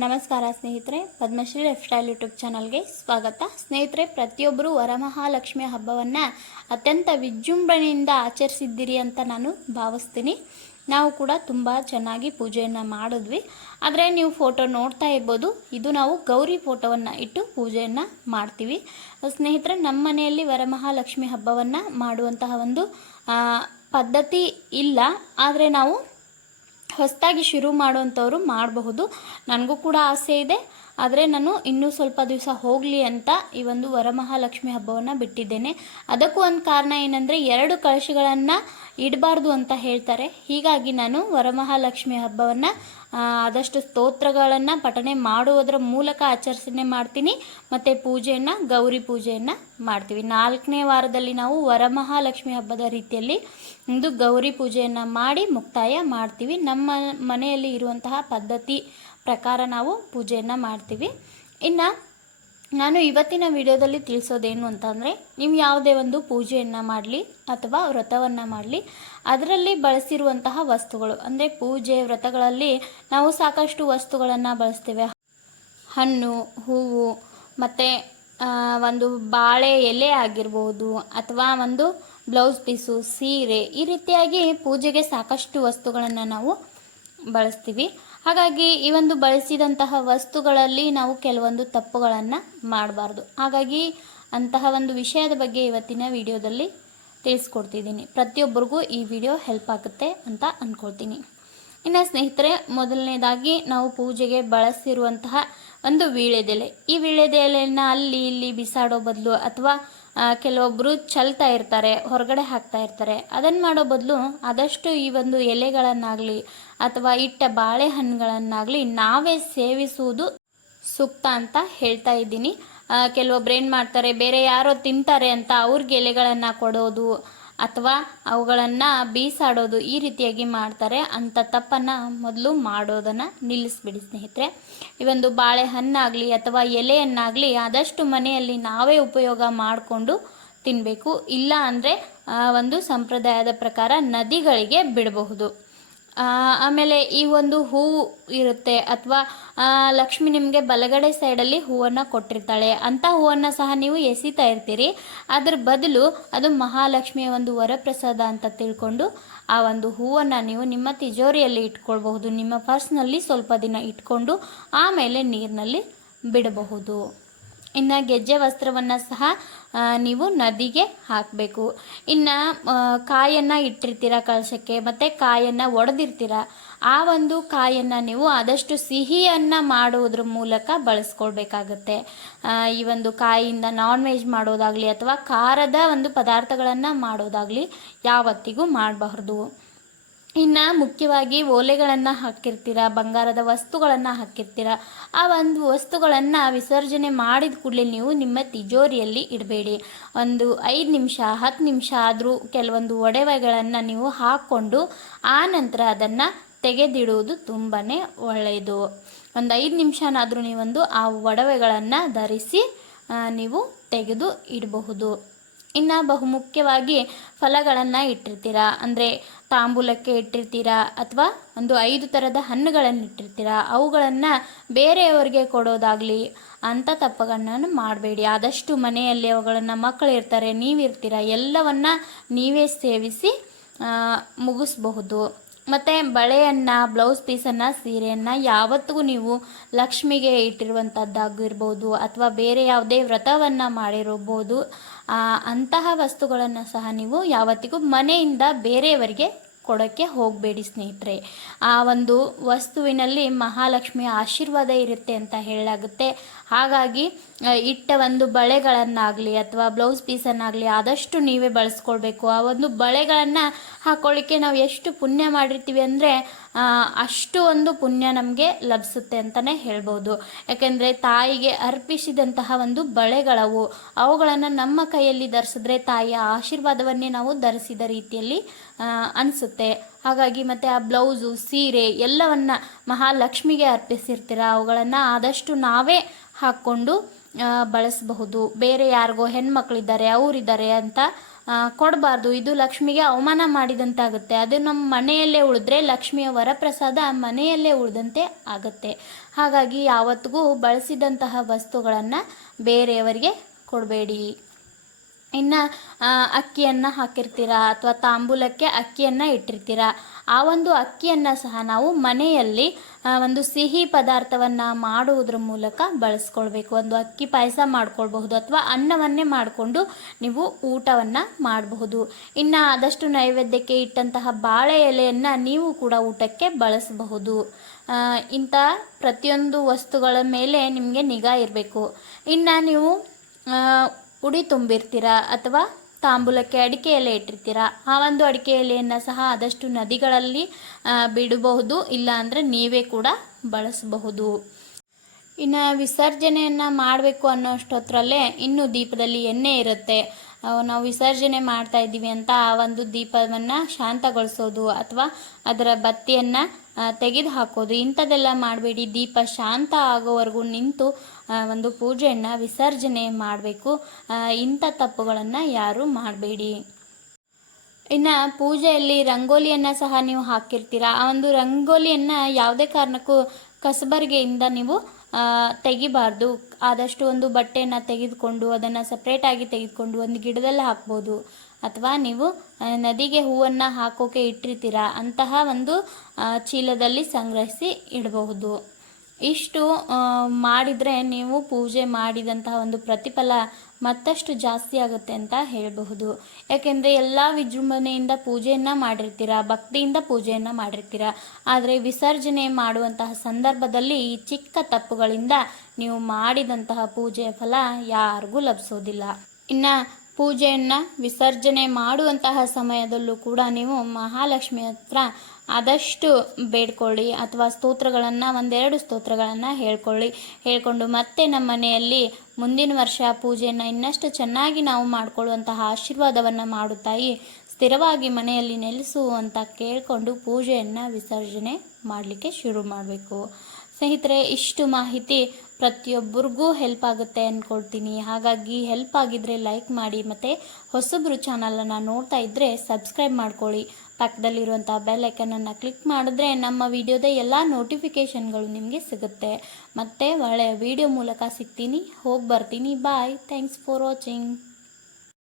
ನಮಸ್ಕಾರ ಸ್ನೇಹಿತರೆ, Padmashri life style YouTube ಚಾನಲ್ಗೆ ಸ್ವಾಗತ. ಸ್ನೇಹಿತರೆ, ಪ್ರತಿಯೊಬ್ಬರು ವರಮಹಾಲಕ್ಷ್ಮಿಯ ಹಬ್ಬವನ್ನು ಅತ್ಯಂತ ವಿಜೃಂಭಣೆಯಿಂದ ಆಚರಿಸಿದ್ದೀರಿ ಅಂತ ನಾನು ಭಾವಿಸ್ತೀನಿ. ನಾವು ಕೂಡ ತುಂಬ ಚೆನ್ನಾಗಿ ಪೂಜೆಯನ್ನು ಮಾಡಿದ್ವಿ. ಆದರೆ ನೀವು ಫೋಟೋ ನೋಡ್ತಾ ಇರ್ಬೋದು, ಇದು ನಾವು ಗೌರಿ ಫೋಟೋವನ್ನು ಇಟ್ಟು ಪೂಜೆಯನ್ನು ಮಾಡ್ತೀವಿ. ಸ್ನೇಹಿತರೆ, ನಮ್ಮ ಮನೆಯಲ್ಲಿ ವರಮಹಾಲಕ್ಷ್ಮಿ ಹಬ್ಬವನ್ನು ಮಾಡುವಂತಹ ಒಂದು ಪದ್ಧತಿ ಇಲ್ಲ. ಆದರೆ ನಾವು ಹೊಸದಾಗಿ ಶುರು ಮಾಡುವಂಥವ್ರು ಮಾಡಬಹುದು. ನನಗೂ ಕೂಡ ಆಸೆ ಇದೆ. ಆದರೆ ನಾನು ಇನ್ನೂ ಸ್ವಲ್ಪ ದಿವಸ ಹೋಗಲಿ ಅಂತ ಈ ಒಂದು ವರಮಹಾಲಕ್ಷ್ಮಿ ಹಬ್ಬವನ್ನು ಬಿಟ್ಟಿದ್ದೇನೆ. ಅದಕ್ಕೂ ಒಂದು ಕಾರಣ ಏನಂದರೆ ಎರಡು ಕಳಶಗಳನ್ನು ಇಡಬಾರ್ದು ಅಂತ ಹೇಳ್ತಾರೆ. ಹೀಗಾಗಿ ನಾನು ವರಮಹಾಲಕ್ಷ್ಮಿ ಹಬ್ಬವನ್ನು ಆದಷ್ಟು ಸ್ತೋತ್ರಗಳನ್ನು ಪಠನೆ ಮಾಡುವುದರ ಮೂಲಕ ಆಚರಿಸಣೆ ಮಾಡ್ತೀನಿ. ಮತ್ತು ಪೂಜೆಯನ್ನು, ಗೌರಿ ಪೂಜೆಯನ್ನು ಮಾಡ್ತೀವಿ. ನಾಲ್ಕನೇ ವಾರದಲ್ಲಿ ನಾವು ವರಮಹಾಲಕ್ಷ್ಮಿ ಹಬ್ಬದ ರೀತಿಯಲ್ಲಿ ಒಂದು ಗೌರಿ ಪೂಜೆಯನ್ನು ಮಾಡಿ ಮುಕ್ತಾಯ ಮಾಡ್ತೀವಿ. ನಮ್ಮ ಮನೆಯಲ್ಲಿ ಇರುವಂತಹ ಪದ್ಧತಿ ಪ್ರಕಾರ ನಾವು ಪೂಜೆಯನ್ನು ಮಾಡ್ತೀವಿ. ಇನ್ನು ನಾನು ಇವತ್ತಿನ ವಿಡಿಯೋದಲ್ಲಿ ತಿಳಿಸೋದೇನು ಅಂತಂದರೆ, ನೀವು ಯಾವುದೇ ಒಂದು ಪೂಜೆಯನ್ನು ಮಾಡಲಿ ಅಥವಾ ವ್ರತವನ್ನು ಮಾಡಲಿ, ಅದರಲ್ಲಿ ಬಳಸಿರುವಂತಹ ವಸ್ತುಗಳು, ಅಂದರೆ ಪೂಜೆ ವ್ರತಗಳಲ್ಲಿ ನಾವು ಸಾಕಷ್ಟು ವಸ್ತುಗಳನ್ನು ಬಳಸ್ತೇವೆ. ಹಣ್ಣು, ಹೂವು, ಮತ್ತು ಒಂದು ಬಾಳೆ ಎಲೆ ಆಗಿರ್ಬೋದು, ಅಥವಾ ಒಂದು ಬ್ಲೌಸ್ ಪೀಸು, ಸೀರೆ, ಈ ರೀತಿಯಾಗಿ ಪೂಜೆಗೆ ಸಾಕಷ್ಟು ವಸ್ತುಗಳನ್ನು ನಾವು ಬಳಸ್ತೀವಿ. ಹಾಗಾಗಿ ಈ ಒಂದು ಬಳಸಿದಂತಹ ವಸ್ತುಗಳಲ್ಲಿ ನಾವು ಕೆಲವೊಂದು ತಪ್ಪುಗಳನ್ನು ಮಾಡಬಾರ್ದು. ಹಾಗಾಗಿ ಅಂತಹ ಒಂದು ವಿಷಯದ ಬಗ್ಗೆ ಇವತ್ತಿನ ವಿಡಿಯೋದಲ್ಲಿ ತಿಳಿಸ್ಕೊಡ್ತಿದ್ದೀನಿ. ಪ್ರತಿಯೊಬ್ಬರಿಗೂ ಈ ವಿಡಿಯೋ ಹೆಲ್ಪ್ ಆಗುತ್ತೆ ಅಂತ ಅಂದ್ಕೊಳ್ತೀನಿ ಇನ್ನು ಸ್ನೇಹಿತರೆ, ಮೊದಲನೇದಾಗಿ ನಾವು ಪೂಜೆಗೆ ಬಳಸಿರುವಂತಹ ಒಂದು ವೀಳ್ಯದೆಲೆ. ಈ ವೀಳ್ಯದೆಲೆಯನ್ನು ಅಲ್ಲಿ ಇಲ್ಲಿ ಬಿಸಾಡೋ ಬದಲು ಅಥವಾ ಕೆಲವೊಬ್ಬರು ಚಲ್ತಾ ಇರ್ತಾರೆ, ಹೊರಗಡೆ ಹಾಕ್ತಾ ಇರ್ತಾರೆ. ಅದನ್ನು ಮಾಡೋ ಬದಲು ಆದಷ್ಟು ಈ ಒಂದು ಎಲೆಗಳನ್ನಾಗಲಿ ಅಥವಾ ಇಟ್ಟ ಬಾಳೆಹಣ್ಣುಗಳನ್ನಾಗಲಿ ನಾವೇ ಸೇವಿಸುವುದು ಸೂಕ್ತ ಅಂತ ಹೇಳ್ತಾ ಇದ್ದೀನಿ. ಕೆಲವೊಬ್ರು ಏನು ಮಾಡ್ತಾರೆ, ಬೇರೆ ಯಾರೋ ತಿಂತಾರೆ ಅಂತ ಅವ್ರಿಗೆ ಎಲೆಗಳನ್ನು ಕೊಡೋದು ಅಥವಾ ಅವುಗಳನ್ನು ಬೀಸಾಡೋದು ಈ ರೀತಿಯಾಗಿ ಮಾಡ್ತಾರೆ. ಅಂಥ ತಪ್ಪನ್ನು ಮೊದಲು ಮಾಡೋದನ್ನು ನಿಲ್ಲಿಸ್ಬಿಡಿ ಸ್ನೇಹಿತರೆ. ಈ ಒಂದು ಬಾಳೆಹಣ್ಣಾಗಲಿ ಅಥವಾ ಎಲೆಯನ್ನಾಗಲಿ ಆದಷ್ಟು ಮನೆಯಲ್ಲಿ ನಾವೇ ಉಪಯೋಗ ಮಾಡಿಕೊಂಡು ತಿನ್ನಬೇಕು ಇಲ್ಲ ಅಂದರೆ ಒಂದು ಸಂಪ್ರದಾಯದ ಪ್ರಕಾರ ನದಿಗಳಿಗೆ ಬಿಡಬಹುದು. ಆಮೇಲೆ ಈ ಒಂದು ಹೂವು ಇರುತ್ತೆ ಅಥವಾ ಲಕ್ಷ್ಮಿ ನಿಮಗೆ ಬಲಗಡೆ ಸೈಡಲ್ಲಿ ಹೂವನ್ನು ಕೊಟ್ಟಿರ್ತಾಳೆ. ಅಂಥ ಹೂವನ್ನು ಸಹ ನೀವು ಎಸಿತಾ ಇರ್ತೀರಿ. ಅದ್ರ ಬದಲು ಅದು ಮಹಾಲಕ್ಷ್ಮಿಯ ಒಂದು ವರಪ್ರಸಾದ ಅಂತ ತಿಳ್ಕೊಂಡು ಆ ಒಂದು ಹೂವನ್ನು ನೀವು ನಿಮ್ಮ ತಿಜೋರಿಯಲ್ಲಿ ಇಟ್ಕೊಳ್ಬಹುದು. ನಿಮ್ಮ ಪರ್ಸ್ನಲ್ಲಿ ಸ್ವಲ್ಪ ದಿನ ಇಟ್ಕೊಂಡು ಆಮೇಲೆ ನೀರಿನಲ್ಲಿ ಬಿಡಬಹುದು. ಇನ್ನು ಗೆಜ್ಜೆ ವಸ್ತ್ರವನ್ನು ಸಹ ನೀವು ನದಿಗೆ ಹಾಕಬೇಕು. ಇನ್ನು ಕಾಯನ್ನು ಇಟ್ಟಿರ್ತೀರ ಕಳಶಕ್ಕೆ ಮತ್ತು ಕಾಯನ್ನು ಒಡೆದಿರ್ತೀರ. ಆ ಒಂದು ಕಾಯನ್ನು ನೀವು ಆದಷ್ಟು ಸಿಹಿಯನ್ನು ಮಾಡುವುದ್ರ ಮೂಲಕ ಬಳಸ್ಕೊಳ್ಬೇಕಾಗತ್ತೆ. ಈ ಒಂದು ಕಾಯಿಯಿಂದ ನಾನ್ ವೆಜ್ ಮಾಡೋದಾಗಲಿ ಅಥವಾ ಖಾರದ ಒಂದು ಪದಾರ್ಥಗಳನ್ನು ಮಾಡೋದಾಗಲಿ ಯಾವತ್ತಿಗೂ ಮಾಡಬಾರ್ದು. ಇನ್ನು ಮುಖ್ಯವಾಗಿ ಓಲೆಗಳನ್ನು ಹಾಕಿರ್ತೀರ, ಬಂಗಾರದ ವಸ್ತುಗಳನ್ನು ಹಾಕಿರ್ತೀರ, ಆ ಒಂದು ವಸ್ತುಗಳನ್ನು ವಿಸರ್ಜನೆ ಮಾಡಿದ ಕೂಡಲೇ ನೀವು ನಿಮ್ಮ ತಿಜೋರಿಯಲ್ಲಿ ಇಡಬೇಡಿ. ಒಂದು ಐದು ನಿಮಿಷ, ಹತ್ತು ನಿಮಿಷ ಆದರೂ ಕೆಲವೊಂದು ಒಡವೆಗಳನ್ನು ನೀವು ಹಾಕ್ಕೊಂಡು ಆ ನಂತರ ಅದನ್ನು ತೆಗೆದಿಡುವುದು ತುಂಬಾ ಒಳ್ಳೆಯದು ಒಂದು ಐದು ನಿಮಿಷನಾದರೂ ನೀವೊಂದು ಆ ಒಡವೆಗಳನ್ನು ಧರಿಸಿ ನೀವು ತೆಗೆದು ಇಡಬಹುದು. ಇನ್ನು ಬಹುಮುಖ್ಯವಾಗಿ ಫಲಗಳನ್ನು ಇಟ್ಟಿರ್ತೀರಾ? ಅಂದರೆ ತಾಂಬೂಲಕ್ಕೆ ಇಟ್ಟಿರ್ತೀರಾ? ಅಥವಾ ಒಂದು ಐದು ಥರದ ಹಣ್ಣುಗಳನ್ನು ಇಟ್ಟಿರ್ತೀರಾ? ಅವುಗಳನ್ನು ಬೇರೆಯವರಿಗೆ ಕೊಡೋದಾಗಲಿ ಅಂಥ ತಪ್ಪುಗಳನ್ನ ಮಾಡಬೇಡಿ. ಆದಷ್ಟು ಮನೆಯಲ್ಲಿ ಅವುಗಳನ್ನು ಮಕ್ಕಳು ಇರ್ತಾರೆ, ನೀವಿರ್ತೀರ? ಎಲ್ಲವನ್ನ ನೀವೇ ಸೇವಿಸಿ ಮುಗಿಸ್ಬಹುದು. ಮತ್ತು ಬಳೆಯನ್ನು ಬ್ಲೌಸ್ ಪೀಸನ್ನು ಸೀರೆಯನ್ನು ಯಾವತ್ತಿಗೂ ನೀವು ಲಕ್ಷ್ಮಿಗೆ ಇಟ್ಟಿರುವಂಥದ್ದಾಗಿರ್ಬೋದು ಅಥವಾ ಬೇರೆ ಯಾವುದೇ ವ್ರತವನ್ನು ಮಾಡಿರಬಹುದು. ಅಂತಹ ವಸ್ತುಗಳನ್ನು ಸಹ ನೀವು ಯಾವತ್ತಿಗೂ ಮನೆಯಿಂದ ಬೇರೆಯವರಿಗೆ ಕೊಡೋಕ್ಕೆ ಹೋಗಬೇಡಿ ಸ್ನೇಹಿತರೆ. ಆ ಒಂದು ವಸ್ತುವಿನಲ್ಲಿ ಮಹಾಲಕ್ಷ್ಮಿಯ ಆಶೀರ್ವಾದ ಇರುತ್ತೆ ಅಂತ ಹೇಳಲಾಗುತ್ತೆ. ಹಾಗಾಗಿ ಇಟ್ಟ ಒಂದು ಬಳೆಗಳನ್ನಾಗಲಿ ಅಥವಾ ಬ್ಲೌಸ್ ಪೀಸನ್ನಾಗಲಿ ಆದಷ್ಟು ನೀವೇ ಬಳಸ್ಕೊಳ್ಬೇಕು. ಆ ಒಂದು ಬಳೆಗಳನ್ನು ಹಾಕ್ಕೊಳ್ಳಿಕ್ಕೆ ನಾವು ಎಷ್ಟು ಪುಣ್ಯ ಮಾಡಿರ್ತೀವಿ ಅಂದರೆ ಅಷ್ಟು ಒಂದು ಪುಣ್ಯ ನಮಗೆ ಲಭಿಸುತ್ತೆ ಅಂತಲೇ ಹೇಳ್ಬೋದು. ಯಾಕೆಂದರೆ ತಾಯಿಗೆ ಅರ್ಪಿಸಿದಂತಹ ಒಂದು ಬಳೆಗಳವು, ಅವುಗಳನ್ನು ನಮ್ಮ ಕೈಯಲ್ಲಿ ಧರಿಸಿದ್ರೆ ತಾಯಿಯ ಆಶೀರ್ವಾದವನ್ನೇ ನಾವು ಧರಿಸಿದ ರೀತಿಯಲ್ಲಿ ಅನಿಸುತ್ತೆ. ಹಾಗಾಗಿ ಮತ್ತು ಆ ಬ್ಲೌಸು, ಸೀರೆ ಎಲ್ಲವನ್ನ ಮಹಾಲಕ್ಷ್ಮಿಗೆ ಅರ್ಪಿಸಿರ್ತೀರ, ಅವುಗಳನ್ನು ಆದಷ್ಟು ನಾವೇ ಹಾಕ್ಕೊಂಡು ಬಳಸಬಹುದು. ಬೇರೆ ಯಾರಿಗೋ ಹೆಣ್ಮಕ್ಳಿದ್ದಾರೆ, ಅವರಿದ್ದಾರೆ ಅಂತ ಕೊಡಬಾರ್ದು. ಇದು ಲಕ್ಷ್ಮಿಗೆ ಅವಮಾನ ಮಾಡಿದಂತಾಗುತ್ತೆ. ಅದು ನಮ್ಮ ಮನೆಯಲ್ಲೇ ಉಳಿದ್ರೆ ಲಕ್ಷ್ಮಿಯ ವರಪ್ರಸಾದ ಮನೆಯಲ್ಲೇ ಉಳಿದಂತೆ ಆಗುತ್ತೆ. ಹಾಗಾಗಿ ಯಾವತ್ತಿಗೂ ಬಳಸಿದಂತಹ ವಸ್ತುಗಳನ್ನು ಬೇರೆಯವರಿಗೆ ಕೊಡಬೇಡಿ. ಇನ್ನು ಅಕ್ಕಿಯನ್ನು ಹಾಕಿರ್ತೀರ ಅಥವಾ ತಾಂಬೂಲಕ್ಕೆ ಅಕ್ಕಿಯನ್ನು ಇಟ್ಟಿರ್ತೀರ? ಆ ಒಂದು ಅಕ್ಕಿಯನ್ನು ಸಹ ನಾವು ಮನೆಯಲ್ಲಿ ಒಂದು ಸಿಹಿ ಪದಾರ್ಥವನ್ನು ಮಾಡುವುದ್ರ ಮೂಲಕ ಬಳಸ್ಕೊಳ್ಬೇಕು. ಒಂದು ಅಕ್ಕಿ ಪಾಯಸ ಮಾಡ್ಕೊಳ್ಬಹುದು ಅಥವಾ ಅನ್ನವನ್ನೇ ಮಾಡಿಕೊಂಡು ನೀವು ಊಟವನ್ನು ಮಾಡಬಹುದು. ಇನ್ನು ಆದಷ್ಟು ನೈವೇದ್ಯಕ್ಕೆ ಇಟ್ಟಂತಹ ಬಾಳೆ ಎಲೆಯನ್ನು ನೀವು ಕೂಡ ಊಟಕ್ಕೆ ಬಳಸಬಹುದು. ಇಂಥ ಪ್ರತಿಯೊಂದು ವಸ್ತುಗಳ ಮೇಲೆ ನಿಮಗೆ ನಿಗಾ ಇರಬೇಕು. ಇನ್ನು ನೀವು ಉಡಿ ತುಂಬಿರ್ತೀರ ಅಥವಾ ತಾಂಬೂಲಕ್ಕೆ ಅಡಿಕೆ ಎಲೆ ಇಟ್ಟಿರ್ತೀರ? ಆ ಒಂದು ಅಡಿಕೆ ಎಲೆಯನ್ನು ಸಹ ಆದಷ್ಟು ನದಿಗಳಲ್ಲಿ ಬಿಡಬಹುದು ಇಲ್ಲ ಅಂದರೆ ನೀವೇ ಕೂಡ ಬಳಸಬಹುದು. ಇನ್ನು ವಿಸರ್ಜನೆಯನ್ನು ಮಾಡಬೇಕು ಅನ್ನೋಷ್ಟೊತ್ತರಲ್ಲೇ ಇನ್ನೂ ದೀಪದಲ್ಲಿ ಎಣ್ಣೆ ಇರುತ್ತೆ. ನಾವು ವಿಸರ್ಜನೆ ಮಾಡ್ತಾ ಇದ್ದೀವಿ ಅಂತ ಆ ಒಂದು ದೀಪವನ್ನು ಶಾಂತಗೊಳಿಸೋದು ಅಥವಾ ಅದರ ಬತ್ತಿಯನ್ನು ತೆಗೆದು ಹಾಕೋದು ಇಂಥದ್ದೆಲ್ಲ ಮಾಡಬೇಡಿ. ದೀಪ ಶಾಂತ ಆಗೋವರೆಗೂ ನಿಂತು ಒಂದು ಪೂಜೆಯನ್ನು, ವಿಸರ್ಜನೆ ಮಾಡಬೇಕು. ಇಂಥ ತಪ್ಪುಗಳನ್ನು ಯಾರೂ ಮಾಡಬೇಡಿ. ಇನ್ನು ಪೂಜೆಯಲ್ಲಿ ರಂಗೋಲಿಯನ್ನು ಸಹ ನೀವು ಹಾಕಿರ್ತೀರಾ? ಆ ಒಂದು ರಂಗೋಲಿಯನ್ನು ಯಾವುದೇ ಕಾರಣಕ್ಕೂ ಕಸಬರ್ಗೆಯಿಂದ ನೀವು ತೆಗಿಬಾರ್ದು. ಆದಷ್ಟು ಒಂದು ಬಟ್ಟೆಯನ್ನು ತೆಗೆದುಕೊಂಡು, ಅದನ್ನು ಸಪ್ರೇಟಾಗಿ ತೆಗೆದುಕೊಂಡು ಒಂದು ಗಿಡದಲ್ಲಿ ಹಾಕ್ಬೋದು. ಅಥವಾ ನೀವು ನದಿಗೆ ಹೂವನ್ನು ಹಾಕೋಕೆ ಇಟ್ಟಿರ್ತೀರ, ಅಂತಹ ಒಂದು ಚೀಲದಲ್ಲಿ ಸಂಗ್ರಹಿಸಿ ಇಡಬಹುದು. ಇಷ್ಟು ಮಾಡಿದರೆ ನೀವು ಪೂಜೆ ಮಾಡಿದಂತಹ ಒಂದು ಪ್ರತಿಫಲ ಮತ್ತಷ್ಟು ಜಾಸ್ತಿ ಆಗುತ್ತೆ ಅಂತ ಹೇಳಬಹುದು. ಯಾಕೆಂದರೆ ಎಲ್ಲ ವಿಜೃಂಭಣೆಯಿಂದ ಪೂಜೆಯನ್ನು ಮಾಡಿರ್ತೀರ, ಭಕ್ತಿಯಿಂದ ಪೂಜೆಯನ್ನು ಮಾಡಿರ್ತೀರ, ಆದರೆ ವಿಸರ್ಜನೆ ಮಾಡುವಂತಹ ಸಂದರ್ಭದಲ್ಲಿ ಈ ಚಿಕ್ಕ ತಪ್ಪುಗಳಿಂದ ನೀವು ಮಾಡಿದಂತಹ ಪೂಜೆಯ ಫಲ ಯಾರಿಗೂ ಲಭಿಸೋದಿಲ್ಲ. ಇನ್ನು ಪೂಜೆಯನ್ನು ವಿಸರ್ಜನೆ ಮಾಡುವಂತಹ ಸಮಯದಲ್ಲೂ ಕೂಡ ನೀವು ಮಹಾಲಕ್ಷ್ಮಿ ಹತ್ರ ಆದಷ್ಟು ಬೇಡ್ಕೊಳ್ಳಿ ಅಥವಾ ಸ್ತೋತ್ರಗಳನ್ನು ಒಂದೆರಡು ಸ್ತೋತ್ರಗಳನ್ನು ಹೇಳ್ಕೊಳ್ಳಿ. ಹೇಳ್ಕೊಂಡು ಮತ್ತೆ ನಮ್ಮ ಮನೆಯಲ್ಲಿ ಮುಂದಿನ ವರ್ಷ ಪೂಜೆಯನ್ನು ಇನ್ನಷ್ಟು ಚೆನ್ನಾಗಿ ನಾವು ಮಾಡಿಕೊಳ್ಳುವಂತಹ ಆಶೀರ್ವಾದವನ್ನು ಮಾಡುತ್ತಾಯಿ ಸ್ಥಿರವಾಗಿ ಮನೆಯಲ್ಲಿ ನೆಲೆಸು ಅಂತ ಕೇಳಿಕೊಂಡು ಪೂಜೆಯನ್ನು ವಿಸರ್ಜನೆ ಮಾಡಲಿಕ್ಕೆ ಶುರು ಮಾಡಬೇಕು. ಸ್ನೇಹಿತರೆ, ಇಷ್ಟು ಮಾಹಿತಿ ಪ್ರತಿಯೊಬ್ಬರಿಗೂ ಹೆಲ್ಪ್ ಆಗುತ್ತೆ ಅಂದ್ಕೊಳ್ತೀನಿ ಹಾಗಾಗಿ ಹೆಲ್ಪ್ ಆಗಿದ್ರೆ ಲೈಕ್ ಮಾಡಿ ಮತ್ತು ಹೊಸಬ್ರು ಚಾನಲನ್ನು ನೋಡ್ತಾ ಇದ್ದರೆ ಸಬ್ಸ್ಕ್ರೈಬ್ ಮಾಡ್ಕೊಳ್ಳಿ. ಪಕ್ಕದಲ್ಲಿರುವಂಥ ಬೆಲ್ ಐಕನನ್ನು ಕ್ಲಿಕ್ ಮಾಡಿದ್ರೆ ನಮ್ಮ ವಿಡಿಯೋದ ಎಲ್ಲ ನೋಟಿಫಿಕೇಷನ್ಗಳು ನಿಮಗೆ ಸಿಗುತ್ತೆ. ಮತ್ತು ಒಳ್ಳೆಯ ವಿಡಿಯೋ ಮೂಲಕ ಸಿಗ್ತೀನಿ. ಹೋಗಿ ಬರ್ತೀನಿ. Bye thanks for watching